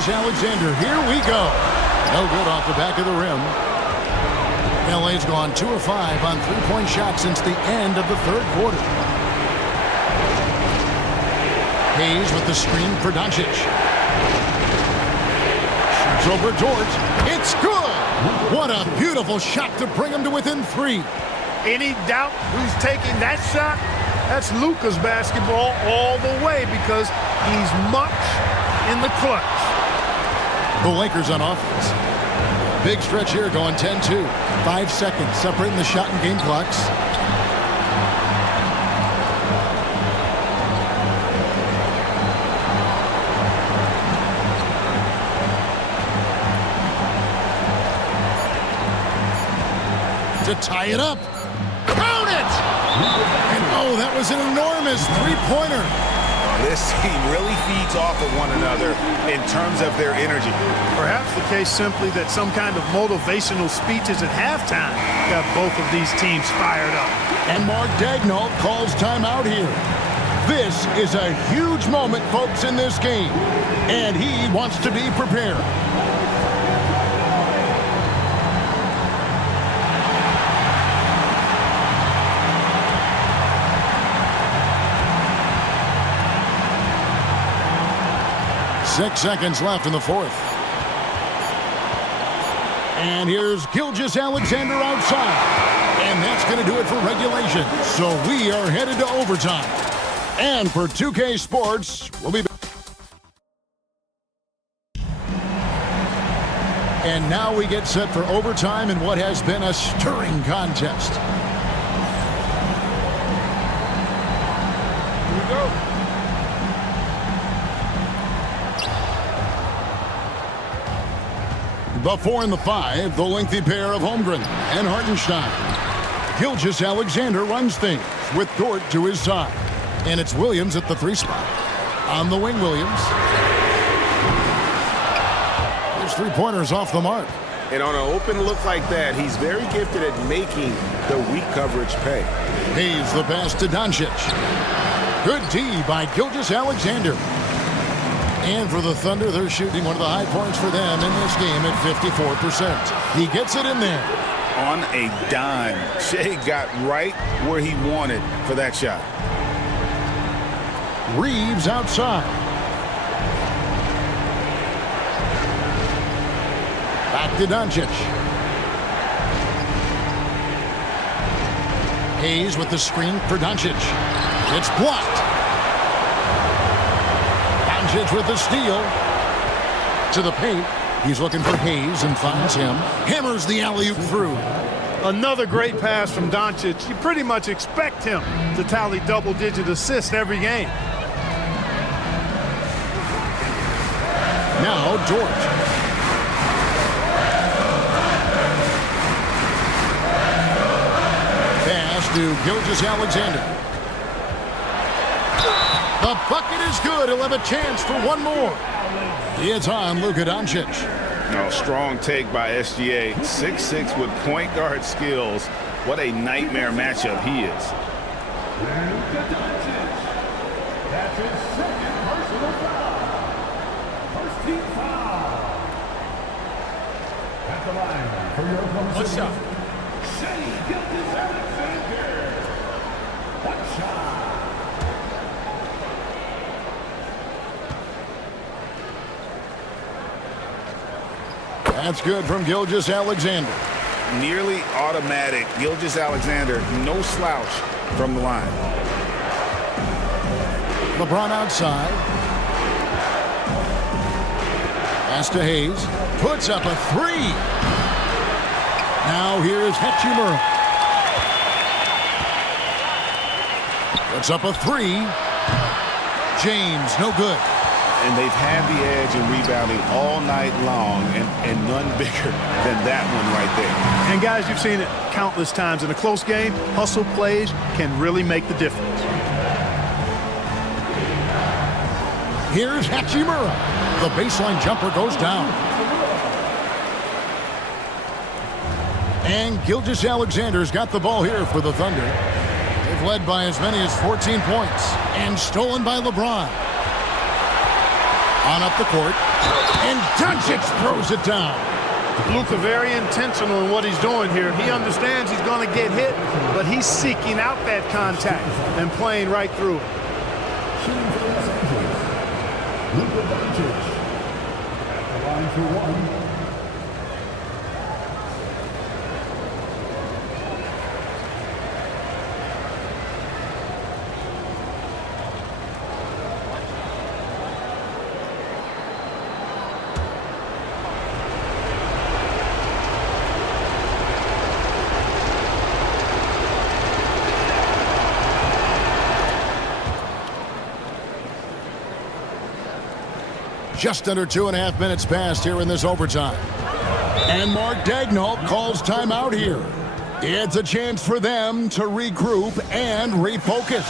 Gilgeous-Alexander. Here we go. No good off the back of the rim. LA's gone 2 of 5 on three-point shots since the end of the third quarter. Hayes with the screen for Doncic. Shoots over Dort. It's good! What a beautiful shot to bring him to within 3. Any doubt who's taking that shot? That's Luka's basketball all the way because he's much in the clutch. The Lakers on offense. Big stretch here going 10-2. 5 seconds separating the shot and game clocks. To tie it up. Count it! And oh, that was an enormous three-pointer. This team really feeds off of one another in terms of their energy. Perhaps the case simply that some kind of motivational speeches at halftime got both of these teams fired up. And Mark Daigneault calls timeout here. This is a huge moment, folks, in this game. And he wants to be prepared. Six seconds left in the fourth. And here's Gilgeous-Alexander outside. And that's going to do it for regulation. So we are headed to overtime. And for 2K Sports, we'll be back. And now we get set for overtime in what has been a stirring contest. Here we go. The 4 and the 5, the lengthy pair of Holmgren and Hartenstein. Gilgeous-Alexander runs things with Dort to his side. And it's Williams at the 3 spot. On the wing, Williams. There's 3-pointers off the mark. And on an open look like that, he's very gifted at making the weak coverage pay. Hayes the pass to Doncic. Good D by Gilgeous-Alexander. And for the Thunder, they're shooting one of the high points for them in this game at 54%. He gets it in there. On a dime, Shea got right where he wanted for that shot. Reeves outside. Back to Doncic. Hayes with the screen for Doncic. It's blocked. Doncic with the steal. To the paint. He's looking for Hayes and finds him. Hammers the alley-oop through. Another great pass from Doncic. You pretty much expect him to tally double-digit assists every game. Now Dort. Pass to Gilgeous-Alexander. The bucket is good. He'll have a chance for one more. It's on Luka Doncic. No, strong take by SGA. 6'6" with point guard skills. What a nightmare matchup he is. Luka Doncic. That's his second personal foul. First team foul. At the line for your opponent's What's up? Shea Gilgeous-Alexander. One shot. That's good from Gilgeous-Alexander. Nearly automatic. Gilgeous-Alexander, no slouch from the line. LeBron outside. Pass to Hayes. Puts up a 3. Now here is Hachimura. Puts up a 3. James, no good. And they've had the edge in rebounding all night long, and none bigger than that one right there. And guys, you've seen it countless times. In a close game, hustle plays can really make the difference. Here's Hachimura. The baseline jumper goes down. And Gilgeous-Alexander's got the ball here for the Thunder. They've led by as many as 14 points and stolen by LeBron. On up the court. And Doncic throws it down. Luka very intentional in what he's doing here. He understands he's going to get hit, but he's seeking out that contact and playing right through it. Shooting for Los Angeles, Luka Doncic. At the line for one. Just under 2.5 minutes passed here in this overtime. And Mark Daigneault calls timeout here. It's a chance for them to regroup and refocus.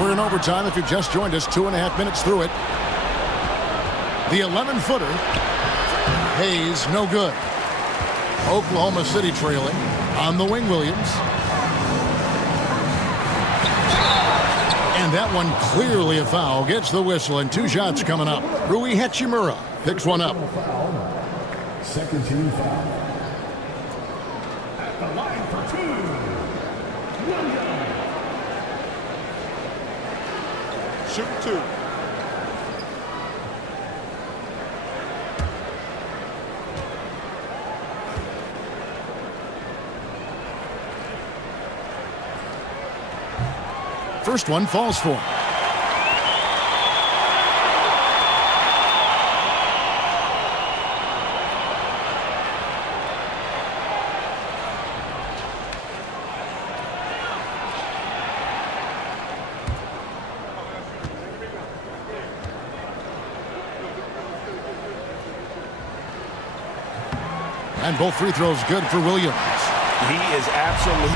We're in overtime. If you've just joined us, 2.5 minutes through it. The 11-footer. Hayes, no good. Oklahoma City trailing. On the wing, Williams. And that one clearly a foul. Gets the whistle, and 2 shots coming up. Rui Hachimura picks one up. Second team foul. At the line for 2. Williams. Shoot 2. First one falls for him. And both free throws good for Williams. He is absolutely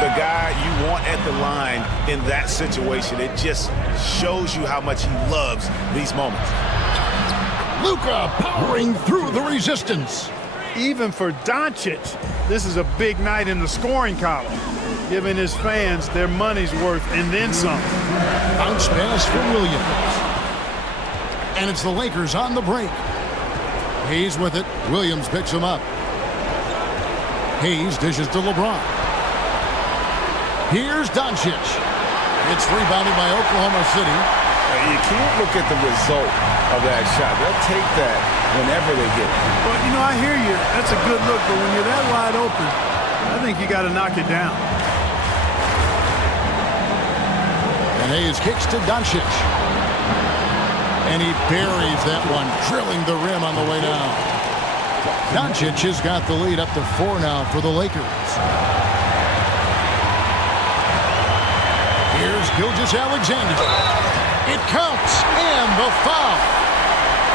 the guy you want at the line in that situation. It just shows you how much he loves these moments. Luka powering through the resistance. Even for Doncic, this is a big night in the scoring column, giving his fans their money's worth and then some. Bounce pass for Williams. And it's the Lakers on the break. Hayes with it. Williams picks him up. Hayes dishes to LeBron. Here's Doncic. It's rebounded by Oklahoma City. You can't look at the result of that shot. They'll take that whenever they get it. But, you know, I hear you. That's a good look. But when you're that wide open, I think you got to knock it down. And Hayes kicks to Doncic. And he buries that one, drilling the rim on the way down. Doncic has got the lead up to 4 now for the Lakers. Here's Gilgeous-Alexander. It counts, and the foul.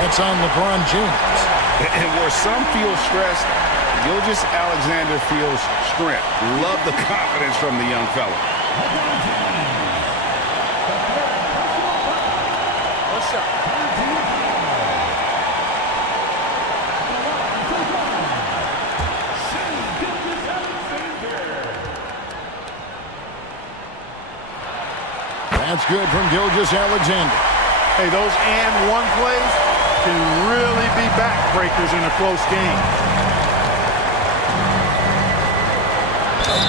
That's on LeBron James. And where some feel stressed, Gilgeous-Alexander feels strength. Love the confidence from the young fella. What's up? That's good from Gilgeous-Alexander. Hey, those and one plays can really be backbreakers in a close game.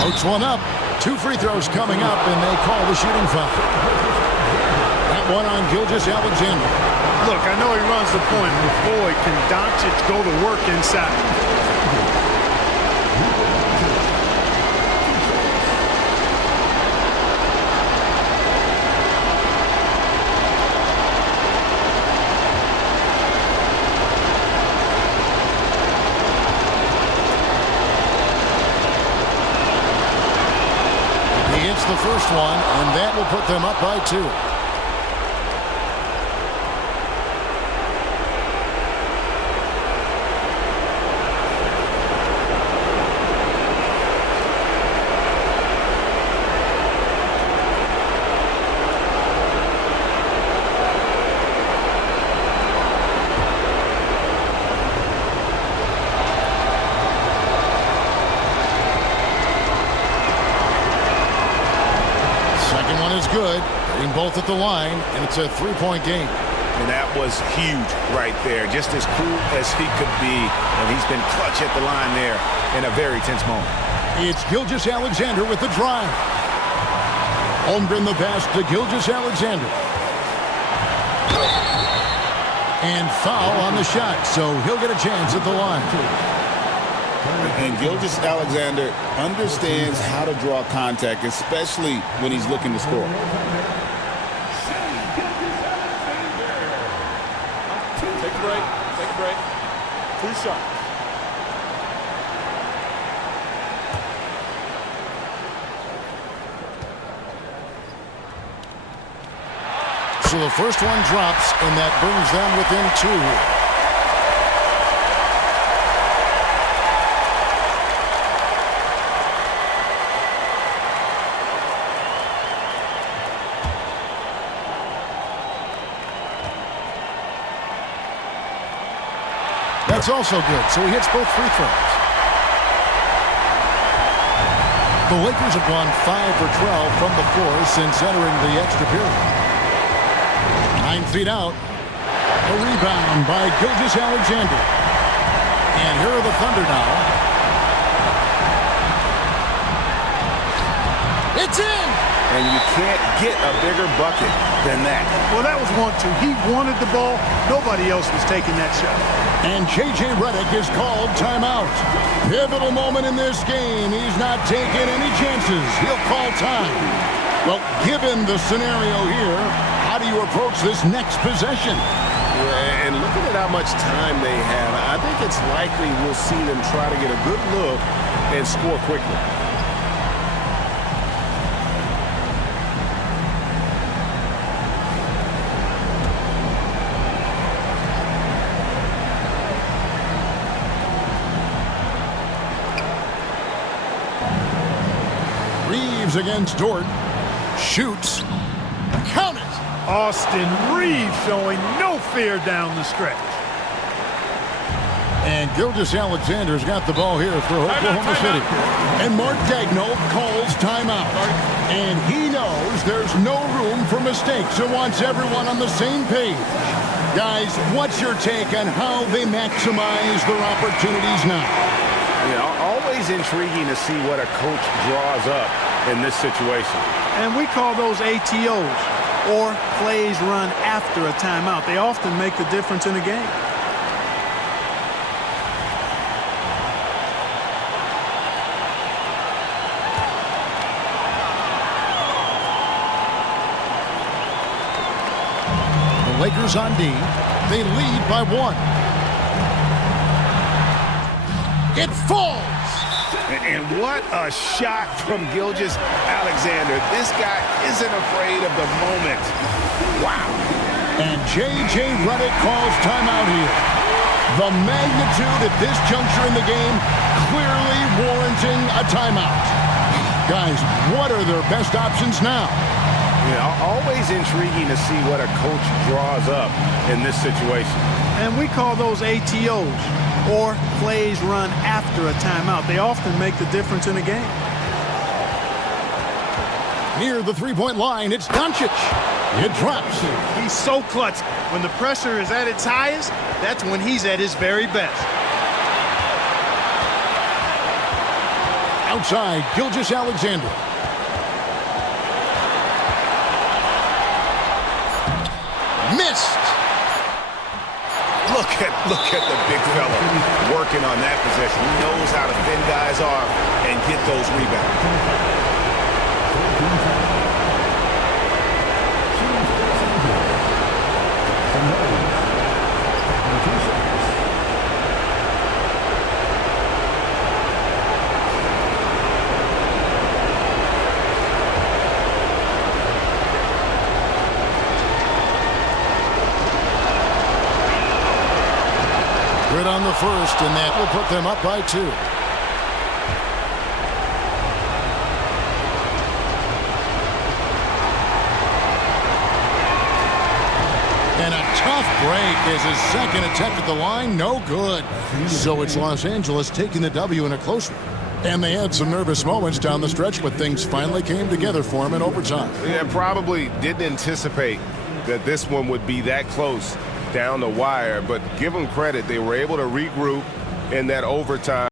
Pokes one up. 2 free throws coming up, and they call the shooting foul. That one on Gilgeous-Alexander. Look, I know he runs the point, but boy, can Doncic go to work inside. The first one, and that will put them up by 2. is good. Hitting both at the line, and it's a three-point game. And that was huge right there. Just as cool as he could be. And he's been clutch at the line there in a very tense moment. It's Gilgeous-Alexander with the drive. Holmgren the pass to Gilgeous-Alexander. And foul on the shot, so he'll get a chance at the line. And Gilgeous-Alexander understands how to draw contact, especially when he's looking to score. Take a break. Take a break. 2 shots. So the first one drops, and that brings them within 2. That's also good, so he hits both free throws. The Lakers have gone 5 for 12 from the floor since entering the extra period. 9 feet out. A rebound by Gilgeous-Alexander. And here are the Thunder now. It's in! And you can't get a bigger bucket than that. Well, that was 1-2. He wanted the ball. Nobody else was taking that shot. And J.J. Redick is called timeout. Pivotal moment in this game. He's not taking any chances. He'll call time. Well, given the scenario here, how do you approach this next possession? Yeah, and looking at how much time they have, I think it's likely we'll see them try to get a good look and score quickly. Against Dort. Shoots. Count it! Austin Reeves showing no fear down the stretch. And Gilgeous-Alexander's got the ball here for Oklahoma City. And Mark Daigneault calls timeout. And he knows there's no room for mistakes and wants everyone on the same page. Guys, what's your take on how they maximize their opportunities now? Yeah, always intriguing to see what a coach draws up in this situation. And we call those ATOs, or plays run after a timeout. They often make the difference in a game. The Lakers on D. They lead by 1. It falls! And what a shot from Gilgeous-Alexander. This guy isn't afraid of the moment. Wow. And J.J. Redick calls timeout here. The magnitude at this juncture in the game clearly warranting a timeout. Guys, what are their best options now? Yeah, always intriguing to see what a coach draws up in this situation. And we call those ATOs, or plays run after a timeout. They often make the difference in a game. Near the three-point line, it's Doncic. It drops. He's so clutch. When the pressure is at its highest, that's when he's at his very best. Outside, Gilgeous-Alexander. Missed. Look at the big fella working on that possession. He knows how to thin guys off and get those rebounds. Good on the first, and that will put them up by 2. And a tough break is his second attempt at the line. No good. So it's Los Angeles taking the W in a close one. And they had some nervous moments down the stretch, but things finally came together for them in overtime. Yeah, probably didn't anticipate that this one would be that close down the wire, but give them credit. They were able to regroup in that overtime.